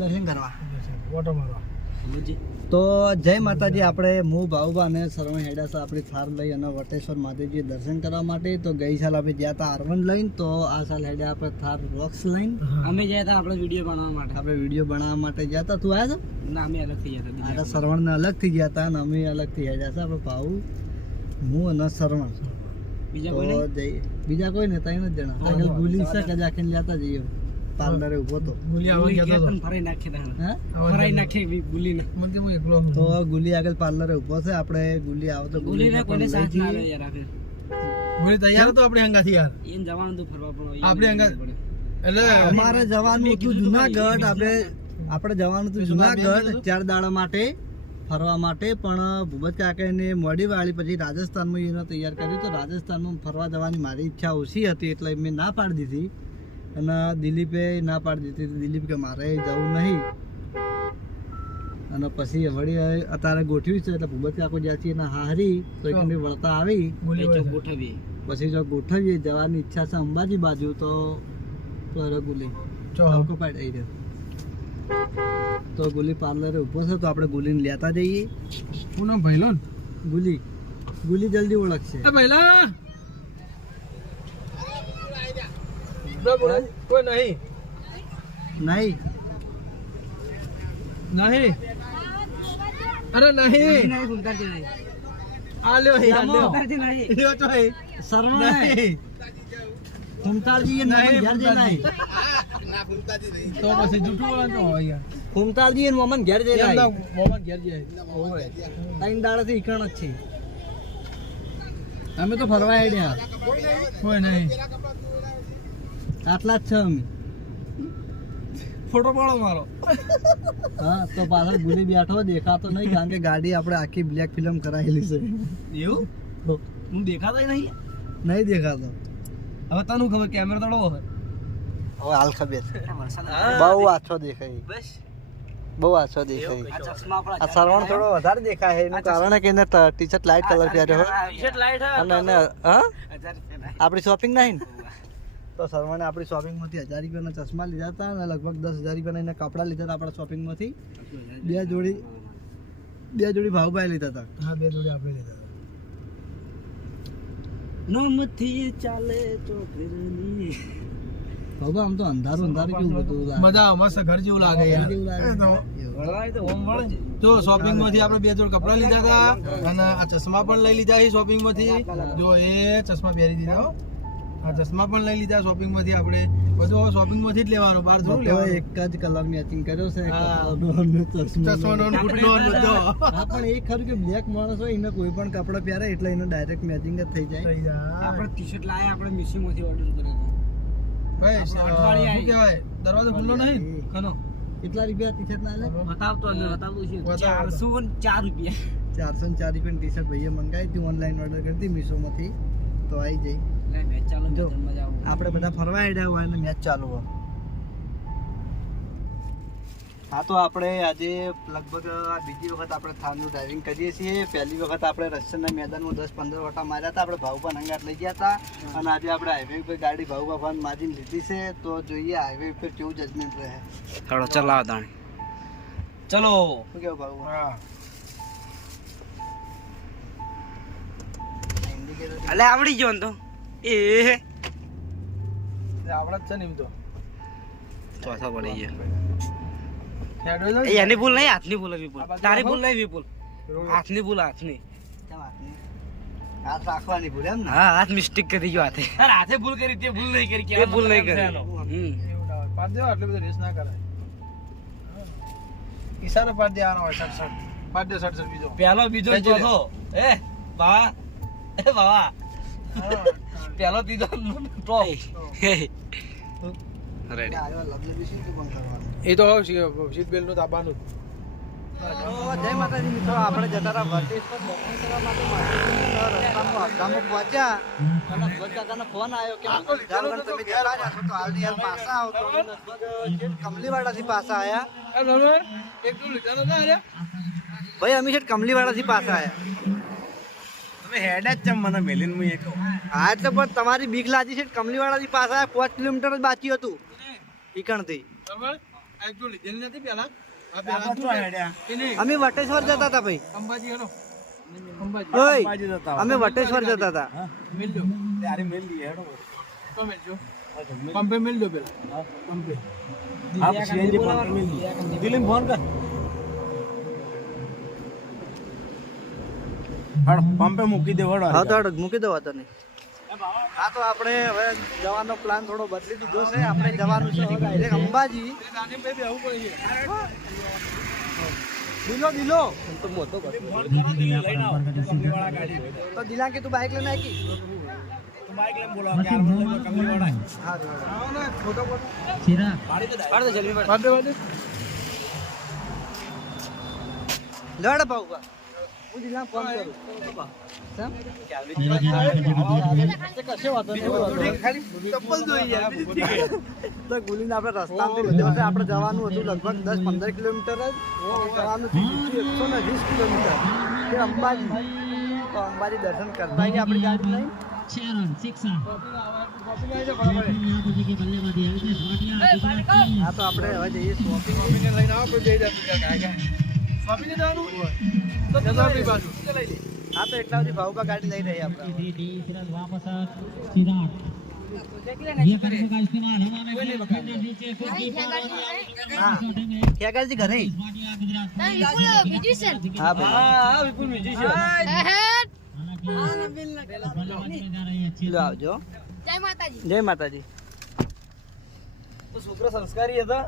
દર્શન કરવા? તો જય માતાજી આપણે હું ભાઉબા અને સરવણ હેડા છે આપણી થાર લઈ અને વટેશ્વર માતાજી દર્શન કરવા માટે તો ગઈ સાલ આપણે ગયા હતા આરવન લઈને તો આ સાલ હેડા આપણે થાર બોક્સ લઈને. અમે ગયા હતા આપણે વીડિયો બનાવવા માટે. આપણે વીડિયો બનાવવા માટે ગયા હતા તું આવ્યા ના અમે અલગ થઈ ગયા હતા હતા ને અલગ અલગથી ગયા હતા અને અમે અલગથી હેડા હતા આપણે ભાવ હું અને સરવણ બીજા કોઈ બીજા કોઈ ને ત્રણ જ જણા. આગળ ગુલી છે કે જાખીને લેતા જઈએ. પાર્લરે ઊભો તો ગુલી આવવા ગયા ગયા તો ફરાઈ નાખે તા ફરાઈ નાખે એવી ભૂલીને મને કે હું એકલો તો ગુલી આગળ પાર્લરે ઊભો છે આપણે ગુલી આવો તો ભૂલીને કોઈને સાથ ના લઈ યાર આપણે ગુલી તૈયાર હતો આપણે હંગાથી યાર? એને જવાનું હતું ફરવા પણ આપણે અંગત એટલે અમારે જવાનું હતું જુનાગઢ આપણે આપણે જવાનું હતું જુનાગઢ ચાર દાડા માટે ફરવા માટે પણ ભૂપત કાકાને મોડી વાળી પછી રાજસ્થાનમાં એને તૈયાર કર્યું તો રાજસ્થાનમાં ફરવા જવાની મારી ઈચ્છા ઓછી હતી એટલે મેં ના પાડી દીધી. અને દિલીપે ના પાડી દીધી. હતી દિલીપ કે મારે જવું નહીં. અને પછી વળી અત્યારે ગોઠવ્યું છે એટલે ભૂપત કાકો જ્યાં છીએ એના હારી. તો એક વળતા આવી. ગોઠવીએ. પછી જો ગોઠવીએ જવાની ઈચ્છા છે અંબાજી બાજુ તો તો હલકો પાડી રહ્યો. તો ગુલી પાર્લરે ઊભો છે તો આપણે ગુલીને લેતા જઈએ. હું નામ ભૈલો ને ગુલી. ગુલી જલ્દી ઓળખશે. ભૈલા! કોઈ નહીં. નહીં. નહીં. અરે નહીં. નહીં ઉતારતી નહીં. આ લ્યો હી, નહીં. લ્યો તો હી. શર્મા નહીં. ફૂમતાલજી એ મોમન ઘેર જઈ લાઈ તો પછી જૂઠું બોલે તો હોય ફૂમતાલજી એ મોમન ઘેર જઈ રહ્યા લાઈ ના, મોમાં ઘેર જાય. ત્રણ દાડાથી ઈકણ જ છે. અમે તો ફરવા આડ્યા કોઈ નહીં. આટલા જ છે અમે. ફોટો પાડો મારો. હા તો પાછળ ભૂલી બેઠો દેખાતો નહીં. કારણ કે ગાડી આપણે આખી બ્લેક ફિલ્મ કરાયેલી છે. એવું? હું. દેખાતો નહીં? નહીં દેખાતો. હવે તને ખબર? કેમેરા તળો હવે. હવે હાલ ખબર. બહુ આછો દેખાય. બસ. બહુ આછો દેખાય. આ ચશ્મા આપણા આ સરવણ થોડો વધારે દેખાય એનું કારણ કે એને ટી શર્ટ લાઇટ કલર પહેર્યો લાઈટ અને એને હા? આપણી શોપિંગ નહીં તો સરવણે આપણી શોપિંગમાંથી હજાર રૂપિયાના ચશ્મા લીધા હતા અને લગભગ દસ હજાર રૂપિયાના એને કપડાં લીધા હતા આપણા શોપિંગમાંથી બે જોડી બે જોડી ભાવભાઈ લીધા હતા. હા બે જોડી આપણે લીધા નોમથી ચાલે ચોકરની ભાવભા આમ તો અંધારું અંધારું કેવું બધું મજા મસ્ત ઘર જેવું લાગે યાર. જો શોપિંગમાંથી આપણે બે જોડ કપડા લીધા હતા અને આ ચશ્મા પણ લઈ લીધા છે શોપિંગમાંથી જો એ ચશ્મા પહેરી દીધા ચશ્મા પણ લઈ લીધા શોપિંગમાંથી આપણે. બધું શોપિંગમાંથી જ લેવાનું બહાર થોડું લેવાનું. એક જ કલર મેચિંગ કર્યો છે ચશ્માનો. બધો. હા પણ એ ખરું કે બ્લેક માણસ હોય એને કોઈ પણ કપડા પહેરે એટલે એનો ડાયરેક્ટ મેચિંગ જ થઈ જાય. આપણે ટી-શર્ટ લાયા આપણે મિશીમાંથી ઓર્ડર કર્યો ભાઈ શું કહેવાય? દરવાજો ખુલ્લો નહીં? ને? કનો કેટલા રૂપિયા ટી શર્ટ ના લે બતાવતો ને બતાવું છું. બતાવો. ચારસો ને ચાર રૂપિયા. ચારસો ચાર રૂપિયા ટી શર્ટ ભાઈએ મંગાવી હતી ઓનલાઈન ઓર્ડર કરી હતી મીશોમાંથી. તો આવી જઈ. મેચ ચાલુ જો. આપણે બધા ફરવા આવ્યા હોય અને મેચ ચાલુ હોય. હા તો આપણે આજે લગભગ આ બીજી વખત આપણે થારનું ડ્રાઇવિંગ કરીએ છીએ. પહેલી વખત આપણે રશિયનના મેદાનમાં દસ પંદર વટા માર્યા હતા. આપણે ભાઉભાન અંગાટ લઈ ગયા હતા. અને આજે આપણે હાઈવે ઉપર ગાડી ભાઉભાન માજીને લીધી છે. તો જોઈએ હાઈવે ઉપર કેવું જજમેન્ટ રહે. ચલો ચલાવ તાણી ચલો. શું કેવું ભાઉ? હા. ઇન્ડિકેટર અલે આવડી ગયો ને તો. એ. એ છે ને એમ તો. ચોથા પડી ગયો એની ભૂલ નહીં હાથની ભૂલ વિપુલ તારી ભૂલ નહીં વિપુલ હાથની ભૂલ હાથની. હાથ રાખવાની ભૂલ એમ ને? હા હાથ મિસ્ટેક કરી ગયો હાથે. અરે હાથે ભૂલ કરી તે ભૂલ નહીં કરી એ ભૂલ નહીં કરી. હમ. પાડ દેવા એટલે બધું રેસ ના કરાય. ઈશારો પાડ દેવાનો હોય સટ સટ પાડ દે સટ બીજો. પેલો બીજો. ચોથો એ બા એ બાવા. પેલો ત્રીજો ટોપ એ. તો શીત બેલનું દાબાનું જય માતાજી મિત્રો. આપણે જતા હતા દર્શન કરવા માટે રસ્તામાં પહોંચ્યા. અને ભગત ફોન આવ્યો કે જાલવન તમે જતા રહ્યા. છો તો હાલની હાલ પાછા આવો તો. લગભગ કમલીવાડાથી પાછા આવ્યા ભાઈ અમે છેક કમલીવાડાથી પાછા આવ્યા તમે હેડ જ ચમ મને મેલીન હું એ કહું. હા એટલે પણ તમારી બીક લાગી છે કમલીવાડાથી પાછા આવ્યા પાંચ કિલોમીટર જ બાકી હતું. ઈકણથી. બરાબર? આ જો લીધેલી નથી પેલા. અમે વટેશ્વર જતા હતા ભાઈ. અંબાજી હેડો અંબાજી. અમે વટેશ્વર જતા હતા મિલ દો. તો મિલ પંપે મિલ પેલા પંપે. પંપે મૂકી દે વડો હા તો હાલો, મૂકી દેવા નહીં. હા તો આપણે હવે જવાનો પ્લાન થોડો બદલી દીધો છે. આપણે જવાનું છે હવે અંબાજી. દિલો દિલો તો મોટો તો દિલા કે તું બાઈક લઈને આવી ફોટો ફોટો પાડ દે જલ્દી લડ પાઉ ગુલીને આપણે આપણે જવાનું હતું લગભગ દસ પંદર કિલોમીટર જ. જવાનું એકસો ને વીસ કિલોમીટર. તે અંબાજી. તો અંબાજી દર્શન કરતા આપણી ગાડી લઈને. હા તો આપણે હવે જઈએ શોપિંગ લઈને આવો જઈ જતું સ્વામીને જવાનું? તો બાજુ લઈ હા તો એટલા સુધી ભાવબા ગાડી લઈ રહી આપણે. હા. ભાઈ. લો આવજો. જય માતાજી. જય માતાજી. છોકરો સંસ્કારી હતો.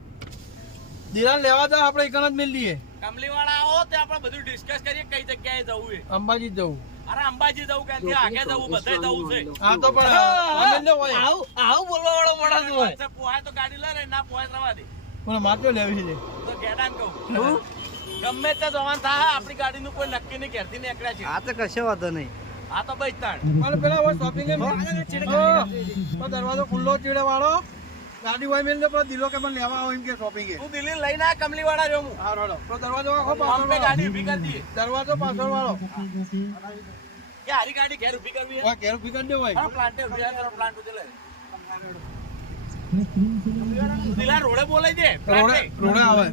દિલાન લેવા જા આપણે એક જ મિલ લઈએ. કમલી વાળા આવો તે આપણે બધું ડિસ્કસ કરીએ કઈ જગ્યાએ જવું છે. અંબાજી જવું. અરે અંબાજી જવું કે ત્યાં આગે જવું બધે જવું છે. હા તો પણ આ હોય આવ આવ બોલવા વાળો માણસ હોય. પોહાય તો ગાડી લે ના પોહાય રવા દે. પણ માત્ર લેવી છે. તો ગેડાન કહું. ગમે તે જવાન થાય આપણી ગાડીનું કોઈ નક્કી નહીં ઘેરથી નીકળ્યા છે. આ તો કશો વાંધો નહીં. આ તો બૈતાણ પણ પેલા હોય શોપિંગ તો દરવાજો ખુલ્લો ચીડે વાળો. ગાડી હોય મિલ દિલો કે મને લેવા આવો એમ કે શોપિંગ તું દિલ્હી લઈને આ કમલી વાળા રહ્યો હું. હા રોડો તો દરવાજો આખો પાછળ પાછળ ગાડી ઊભી કરી દઈએ. દરવાજો પાછળ વાળો કે હારી ગાડી ઘેર ઊભી કરવી હા? ઘેર ઊભી કરી દે હોય. પ્લાન્ટે ઊભી કરો પ્લાન્ટ લે. દિલા રોડે બોલાઈ દે રોડે રોડે આવે.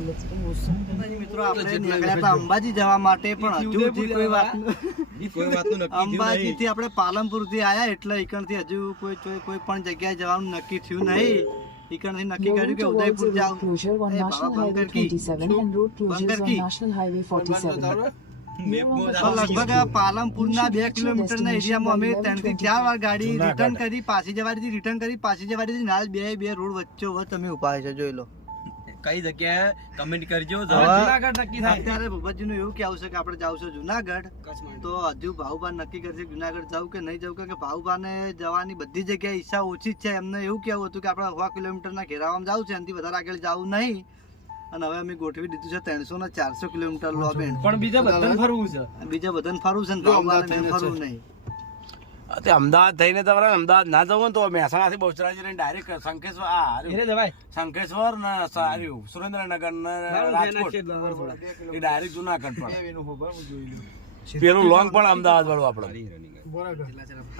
મિત્રો આપણે નીકળ્યા હતા અંબાજી જવા માટે પણ હજુ કોઈ વાત અંબાજી થી આપણે પાલનપુરથી આયા એટલે ઈકણથી હજુ કોઈ કોઈ કોઈ પણ જગ્યાએ જવાનું નક્કી થયું નહીં. ઈકણથી નક્કી કર્યું કે ઉદયપુર જાવ. એ બાબા Highway key. 27 and road closures બંદર on કી. National Highway 47. તો લગભગ પાલનપુર ના બે કિલોમીટર ના એરિયામાં અમે ત્રણથી ચાર વાર ગાડી રિટર્ન કરી પાછી જવાની રિટર્ન કરી પાછી જવાની નાલ બે બે રોડ વચ્ચે વચ્ચે અમે ઊભા છે જોઈ લો. કઈ જગ્યાએ કમેન્ટ કરજો. હવે અત્યારે ભૂપતજીનું એવું કેવું છે કે આપણે જાવ છે જુનાગઢ. તો હજુ ભાઉબા નક્કી કરશે જુનાગઢ જવું કે નહીં જવું? કારણ કે ભાઉબાને જવાની બધી જગ્યાએ ઈચ્છા ઓછી જ છે. એમને એવું કેવું હતું કે આપણે સો કિલોમીટરના ઘેરાવામાં જવું છે. એનાથી વધારે આગળ જવું નહીં. અને હવે અમે ગોઠવી દીધું છે ત્રણસો ને ચારસો કિલોમીટર લોબેન. પણ બીજા બધા ફરવું છે. બીજા બધા ફરવું છે ને ફરવું નહીં. તે અમદાવાદ થઈને તમારે અમદાવાદ ના જવું ને તો મહેસાણાથી બહુચરાજી ને ડાયરેક્ટ શંકેશ્વર આ હાર્યું. શંકેશ્વર ને સાર્યું સુરેન્દ્રનગર ને રાજકોટ. એ ડાયરેક્ટ જુનાગઢ પણ. પેલું લોંગ પણ અમદાવાદ વાળું આપણે.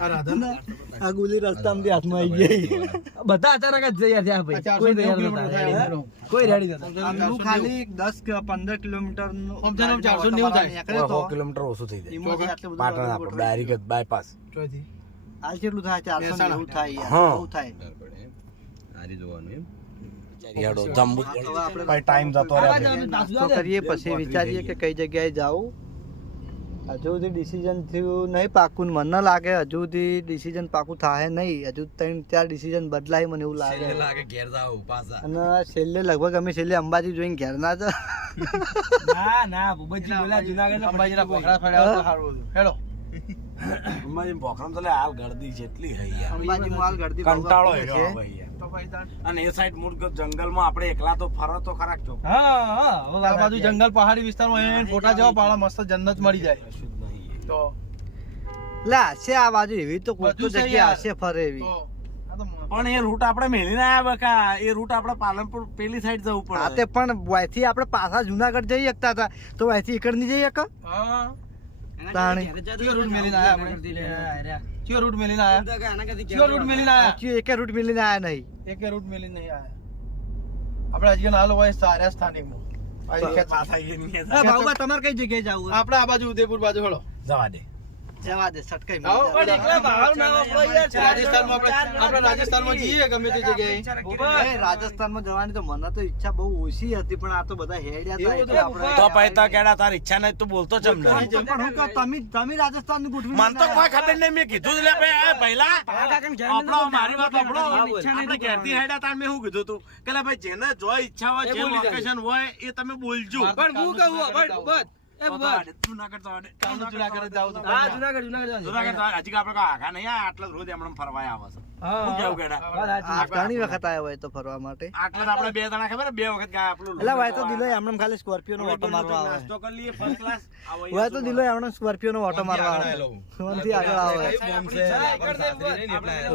આ રાધન આ ગુલી હાથમાં આવી ગઈ. બધા અચાનક જ તૈયાર થયા ભાઈ. કોઈ તૈયાર નતા. કોઈ રેડી નતા આમનું ખાલી દસ કે પંદર કિલોમીટર સમજાય ને ચારસો થાય. સો કિલોમીટર ઓછું થઈ જાય. એમાંથી આટલું બધું પાટણ આપણે ડાયરેક્ટ બાયપાસ ચોથી. હાલ કેટલું થાય? ચારસો મહેસાણા. નેવું થાય બહુ થાય. હેડો જંબુ હવે ટાઈમ જતો રહે કરીએ પછી વિચારીએ કે કઈ જગ્યાએ જાવું હજુ સુધી ડિસિઝન થયું નહીં પાકું. ને મને લાગે હજુ સુધી ડિસિઝન પાકું થાય નહીં. હજુ ત્રણ ચાર ડિસિઝન બદલાય મને એવું લાગે. અને છેલ્લે લગભગ અમે છેલ્લે અંબાજી જોઈને ઘેર ના જ. ના ના ભૂપતજી બોલ્યા જુનાગઢ અંબાજીના પોખરા ફર્યા તો સારું હેડો અંબાજી પોખરણ તો હાલ ગળદી જેટલી હઈ અંબાજી હાલ ઘરથી કંટાળો હવે યાર. તો અને એ સાઈડ મૂળ જંગલમાં આપણે એકલા તો ફરો તો ખરા છો હા હા. હવે આ બાજુ જંગલ પહાડી વિસ્તારમાં એને ફોટા જેવા પાળા મસ્ત જન્નત મળી જાય. નહીં તો? છે. આ બાજુ એવી તો કોઈ તો બધું છે જગ્યા હશે ફરે એવી. પણ એ રૂટ આપણે મેલીને આવ્યા બકા એ રૂટ આપણે પાલનપુર પેલી સાઈડ જવું હા તે પણ વાયથી આપણે પાછા જુનાગઢ જઈ શકતા હતા. તો વાયથી એકડની જઈ શકા હા. તાણી કયો રૂટ મેલીને આયા આપણે કયો રૂટ મેલીને આયા કયો રૂટ મેલીને આયા હજુ એકે રૂટ મિલીને આયા નહીં એકે રૂટ મેલીને નહીં આયા આપણે હજી હાલ હોય સારા સ્થાનિકમાં તમારે કઈ જગ્યાએ જવું આપડે આ બાજુ ઉદયપુર બાજુ હળો જવા દે જવા દે સટકાઈ પણ એકલા બહાર ના વાપરો યાર. રાજસ્થાનમાં આપણે આપણે રાજસ્થાનમાં જઈએ ગમે તે જગ્યાએ. રાજસ્થાનમાં જવાની તો મને તો ઈચ્છા બહુ ઓછી હતી પણ આ તો બધા હેડ્યા હતા એટલે તો આપણે તો પછી કેડા તાર ઈચ્છા નહીં તો બોલતો ચમ નહીં. પણ હું કહું, તમે તમે રાજસ્થાન મન તો કોઈ ખબર નહીં મેં કીધું જ લે આ પહેલા આપણો મારી વાત આપણો આપણે ઘેરથી હેડ્યા તાર મેં શું કીધું તું? કે ભાઈ જેને જો ઈચ્છા હોય જે લોકેશન હોય એ તમે બોલજો. પણ હું કહું બસ. જુનાગઢ જુનાગઢ જુનાગઢ હજી આપડે કોઈ નહીં આટલા રોજ એમણે ફરવા આવે છે. ઘણી વખત આવ્યા હોય તો ફરવા માટે. આટલા આપણે બે જણા ખબર બે વખત ગયા આપણું એટલે હોય તો દિલો એમણે ખાલી સ્કોર્પિયો નો ઓટો મારવા આવે. નાસ્તો કરી લઈએ ફર્સ્ટ ક્લાસ હોય તો દિલો એમણે સ્કોર્પિયો નો ઓટો મારવા આવે. ફોનથી આગળ આવે.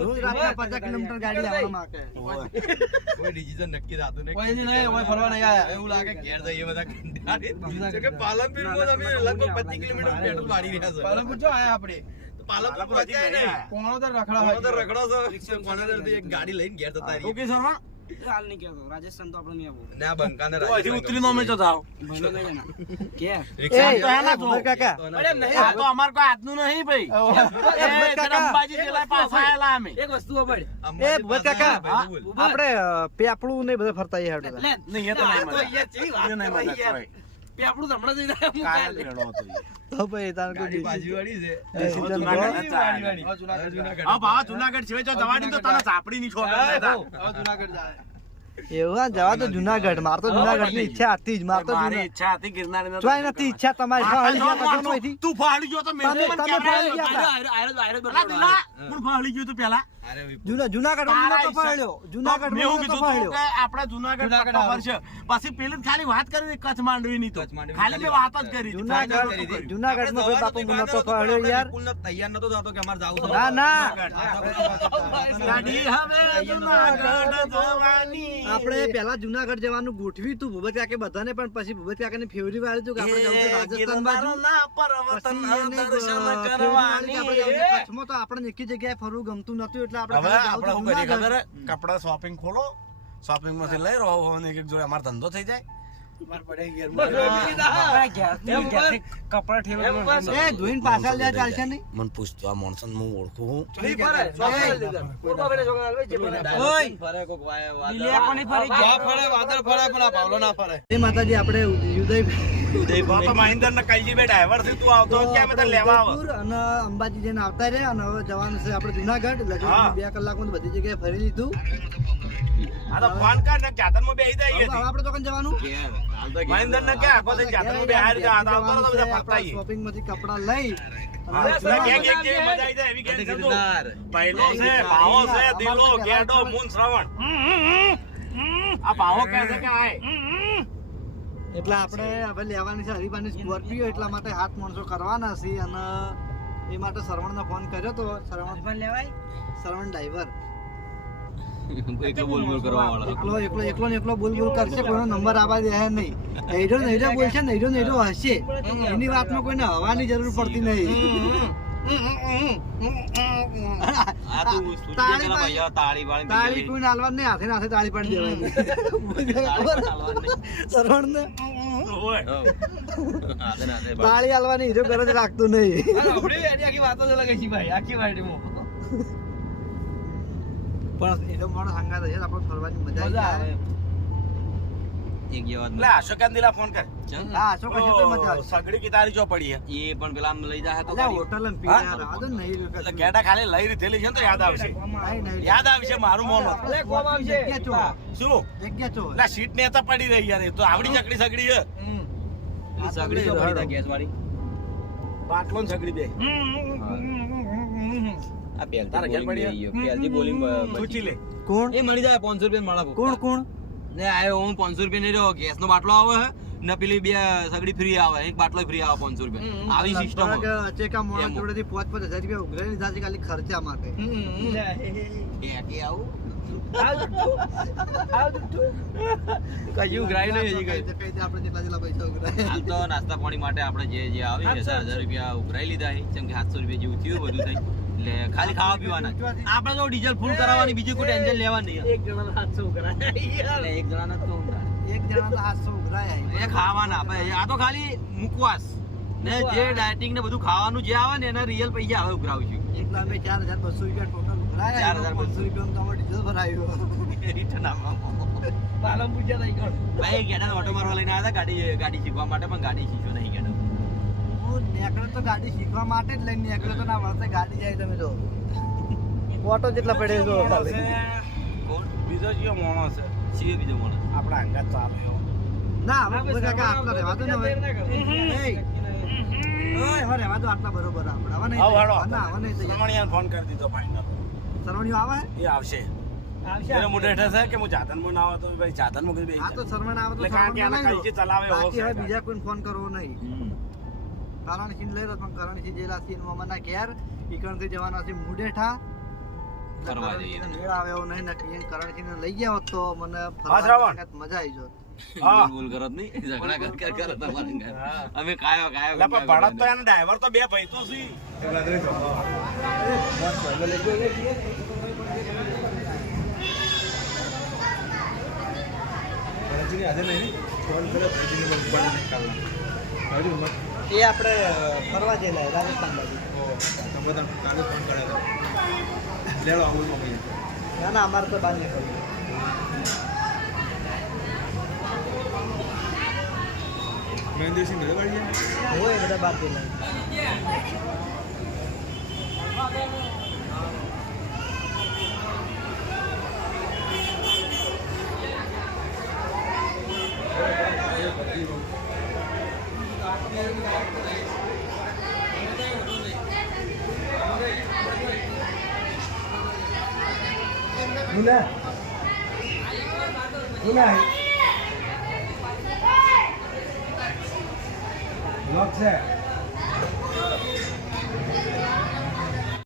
રોજ રાતના પચાસ કિલોમીટર ગાડી આપણે માકે કોઈ હજી નહીં. કોઈ ફરવા નહીં આયા. પાલનપુર જો આયા આપણે. પાલનપુર હજી નહીં. આયા. પોણો તો રખડા હોય શું કે શર્મા? હાલ નહીં કહેતો. રાજસ્થાન તો આપણે નહીં તો હજી ઉતરી નો મેં થાવ. કે? એ તો હેના જો. ઉભર કાકા. આ તો અમાર કોઈ હાથનું નહીં ભાઈ. એ આયેલા અમે. એક વસ્તુ કાકા. આપણે પેપડું ને બધા ફરતા હેડો નહીં, એ તો નહીં. વાત નહીં. પેપડું હમણાં જ નહીં કાલે. રેડો તો તો ભાઈ તાર કોઈ જુનાગઢ જુનાગઢ. હા, ભાવા જુનાગઢ છે. જો જવાની તો તને ઝાપડી ની છોકરા હવે જુનાગઢ જાય. એવા જવા તો જુનાગઢ. માર તો જુનાગઢની ઈચ્છા હતી જ. માર તો મારી ઈચ્છા હતી ગિરનારની ચોય નથી ઈચ્છા તમારી તો તું ફાળી ગયો તો મેં તમે-. ફાળી ગયા આયરો, આયરો, દિલા, ફાળી ગયું તું પેલા? પછી પેલી ખાલી વાત કરી કચ્છ માંડવી ની તો ખાલી મેં વાત જ કરી. જુનાગઢ ફાઇનલ નતું કર્યું. જુનાગઢમાં ભાઈ બાપુ મને નતો યાર. તૈયાર નતો થતો કે અમારે જાવું ના ના. ગાડી હવે જુનાગઢ જવાની. આપણે પેલા જુનાગઢ જવાનું ગોઠવ્યું તું ભૂપત કાકે બધાને પણ પછી ભૂપત કાકે ને ફેવરી વાળી કે આપણે જવું રાજસ્થાન બાજુ. કચ્છમાં તો આપણે એકી જગ્યાએ ફરવું ગમતું નતું એટલે આપણે હવે આપણે શું કરીએ ખબર કપડા શોપિંગ ખોલો શોપિંગમાંથી લઈ રહો અને એક એક જોડે અમારો ધંધો થઈ જાય. મને પૂછતો આ હું ઓળખું માતાજી આપણે ઉદય અંબાજી જઈને આવતા રહ્યા અને હવે જવાનું છે આપણે જુનાગઢ. લગભગ બે કલાક બધી જગ્યાએ ફરી લીધું. આ તો ફોન કર ને ચાતરમાં બેસી જાય હવે આપણે તો કઈ જવાનું? મહેન્દ્ર ને કે આખો દિન ચાતરમાં બેહારી જાય આ તો આવતો તો બધા ફરતા આવીએ. શોપિંગમાંથી કપડા લઈ. હા, અને પેલા ગેંગ ગેંગ મજા આવી જાય એવી ગેંગ છે પહેલો છે ભાવો છે દિલો ગેડો મૂન શ્રવણ. આ ભાવો કહે છે કે આય? એટલે આપણે હવે લેવાની છે હરિભાની સ્કોર્પિયો એટલા માટે હાથ માણસો કરવાના છે અને એ માટે શ્રવણનો ફોન કર્યો તો શ્રવણ પણ લેવાય? શ્રવણ ડ્રાઈવર એકલો બોલ બોલ કરવા વાળો એકલો એકલો એકલો ને એકલો બોલ બોલ કરશે કોઈનો નંબર આવવા દે નહીં. હેડો ને બોલશે ને હેડો હશે. એની વાતમાં કોઈને હવાની જરૂર પડતી નહીં. આ તું તાળી તાળી ભાઈ તાળી વાળી તાળી કોઈને હાલવા નહીં હાથે હાથે તાળી પાડી દેવાની. ને તાળી હાલવાની હીરો ગરજ રાખતું નહીં. આખી વાતો જ ભાઈ, આખી વાડીમાં. પણ એનો મોડો સંગાત હશે આપણે ફરવાની મજા આવે. એક જે વાત અશોક ગાંધીલા ફોન કર. હા અશોક હશે મજા આવશે. સગડી કી જો પડી એ પણ પેલા લઈ જાય તો હોટલ એમ પીને યાર નહીં એટલે ગેડા ખાલી લઈ રીધેલી છે ને તો યાદ આવશે. યાદ આવશે મારું મોન કોમ આવશે. શું? જગ્યા. એટલે સીટ ને તો પડી રહી યાર એ તો આવડી ચકડી સગડી. સગડી જો પડી ગેસ વાળી. બાટલો ને સગડી બે. આ પહેલથી તારા ઘેર bowling પડી ગઈ, પહેલથી bowling બ- પૂછી લે. કોણ? એ મળી જાય 500 રૂપિયા માળા કોણ કોણ? ને આયો હું 500 રૂપિયા નહીં રહ્યો ગેસ નો બાટલો આવે હે ને પેલી બે સગડી ફ્રી આવે એક બાટલો ફ્રી આવે 500 રૂપિયા. આવી સિસ્ટમ લગભગ મોણા જોડેથી પાંચ પાંચ હજાર રૂપિયા ઉઘરાવી લીધા ખાલી ખર્ચા માટે. કે કે આવું? કશું ઉઘરાય નહીં હજી કઈ. કઈ. રીતે આપણે જેટલા જેટલા પૈસા ઉઘરાય. હાલ તો નાસ્તા પાણી માટે આપણે જે જે આવી હજાર હજાર રૂપિયા ઉઘરાઈ લીધા છે. જેમ કે સાતસો રૂપિયા જેવું થયું બધું થઈ. એટલે ખાલી ખાવા પીવાના આપણે તો ડીઝલ ફૂલ કરાવવાની બીજી કોઈ ટેન્શન લેવાની એક જણાના હાથસો ઉઘરાય. એક જણાના તો. એક જણાના હાથસો ઉઘરાય એ ખાવાના આ તો ખાલી મુકવાસ. ને જે ડાયટિંગ ને બધું ખાવાનું જે આવે ને એના રિયલ પૈસા હવે ઉઘરાવશું એકલા અમે ચાર હજાર બસો રૂપિયા ટોટલ ઉઘરાયા 4,200 બસો. રૂપિયા તમારે ડીઝલ ભરાયું રિટર્ન આપવા પાલનપુર ગયા નહીં ગયો. ભાઈ ગેડા ઓટો મારવા લઈને આવ્યા હતા ગાડી ગાડી શીખવા માટે પણ ગાડી શીખ્યો નહીં ગેડા હું નીકળ્યો તો ગાડી શીખવા માટે જ લઈને નીકળ્યો તો ના ગાડી જાય તમે જો. ઓટો જેટલા પડે જો બીજો કયો માણસ છે. સીવે બીજો માણસ. આપણા અંગાત ચાલે ના હવે કાકા આટલા રહેવા દો ને હવે. ઓય, હવે રહેવા દો આટલા બરોબર આપણે. હવે નહીં આવો હેડો. ના હવે નહીં તૈયાર. રમણીયાને ફોન કરી દીધો ફાઇનલ સરવણીઓ આવે? એ આવશે. આવશે. એને મોઢે હેઠે છે કે હું જાતનમાં ના આવે તો ભાઈ જાતનમાં કઈ બેસી હા તો. સરવણ આવે તો કારણ કે આના. કઈથી ચલાવે એવો બાકી હવે બીજા કોઈ ફોન કરવો નહીં. કરણસિંહ લઈ લો પણ કરણસિંહ જેલા સિંહ મામાના ઘેર ઈકણથી જવાના છે મુડેઠા. એટલે ફરવા જઈએ. મેળ આવે એવો નહીં નક્કી કરણસિંહને લઈ ગયા હોત તો મને મજા આવી જોત. બોલ બોલ કરત નહીં. ઝઘડા કર કર કર તમારે અમે કાયો કાયો એટલે પણ ભરત તો એના ડ્રાઈવર તો બે ભાઈ તો સી એ આપણે ફરવા ગયેલા રાજસ્થાન બાજુ. ના ના અમારે તો બહાર નીકળ્યું હોય બધા બાર ગયેલા 你们俩一